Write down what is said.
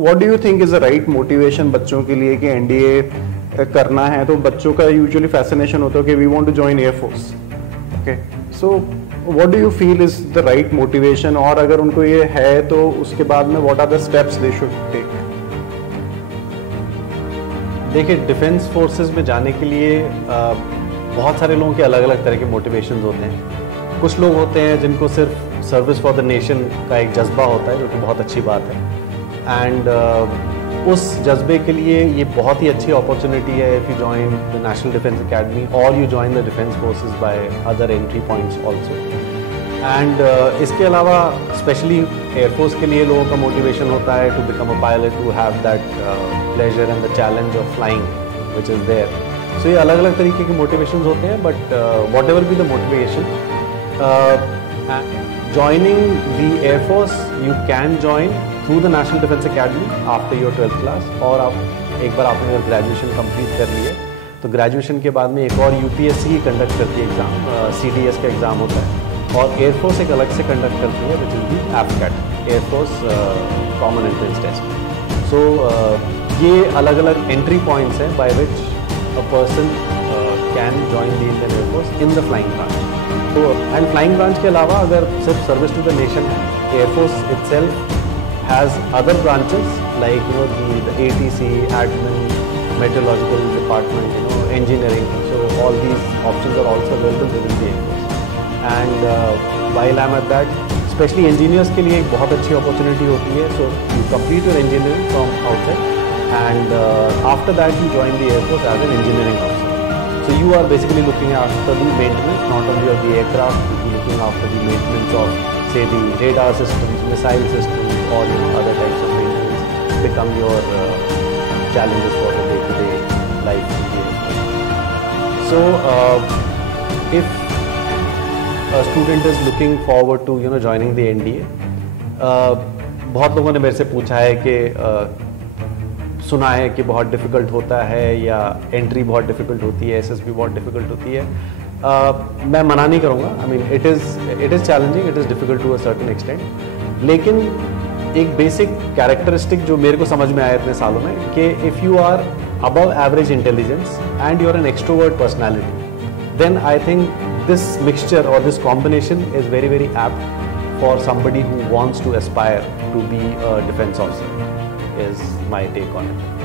What do you think is the right motivation बच्चों के लिए कि एनडीए करना है? तो बच्चों का यूजुअली फैसिनेशन होता है कि we want to join air force, okay, so what do you feel is the right motivation? और अगर उनको ये है तो उसके बाद में what are the steps they should take? देखिए, डिफेंस फोर्सेस में जाने के लिए बहुत सारे लोगों के अलग अलग तरह के मोटिवेशंस होते हैं। कुछ लोग होते हैं जिनको सिर्फ सर्विस फॉर द नेशन का एक जज्बा होता है, जो कि बहुत अच्छी बात है। एंड उस जज्बे के लिए ये बहुत ही अच्छी अपॉर्चुनिटी है if you join the National Defence Academy और you join the defence forces by other entry points also. And इसके अलावा स्पेशली एयरफोर्स के लिए लोगों का मोटिवेशन होता है to become a pilot, to have that pleasure and the challenge of flying which is there. So ये अलग अलग तरीके के मोटिवेशंस होते हैं, but whatever be the motivation, joining the Air Force, you can join through the National Defence Academy after your 12th class, और आप एक बार आपने ग्रेजुएशन कंप्लीट कर लिए तो ग्रेजुएशन के बाद में एक और यूपीएससी ही कंडक्ट करती है एग्ज़ाम, सीडीएस का एग्ज़ाम होता है, और एयरफोर्स एक अलग से कंडक्ट करती है which is the AFCAT, Air Force common entrance test. So ये अलग अलग एंट्री पॉइंट्स हैं by which a person can join the Indian Air Force in the flying branch. तो एंड फ्लाइंग ब्रांच के अलावा अगर सिर्फ सर्विस टू द नेशन है, Air Force itself has other branches like you know the ATC, admin, meteorological department, you know engineering. So all these options are also available with in the air force. And while I am at that, specially engineers के लिए एक बहुत अच्छी opportunity होती है। So you complete your engineering from outside and after that you join the air force as an engineering officer. So you are basically looking after the maintenance, not only of the aircraft, you are looking after the maintenance of, say, the radar systems, missile systems, or you know, other types of maintenance become your challenges for the day-to-day life in the aircraft. So if a student is looking forward to joining the NDA, बहुत लोगों ने मेरे से पूछा है कि सुना है कि बहुत डिफ़िकल्ट होता है या एंट्री बहुत डिफ़िकल्ट होती है, एसएसबी बहुत डिफ़िकल्ट होती है। मैं मना नहीं करूँगा, I mean it is challenging, it is difficult to a certain extent. लेकिन एक बेसिक कैरेक्टरिस्टिक जो मेरे को समझ में आया इतने सालों में कि if you are above average intelligence and you are an extrovert personality, then I think this mixture और this combination is very very apt for somebody who wants to aspire to be a defense officer is my take on it.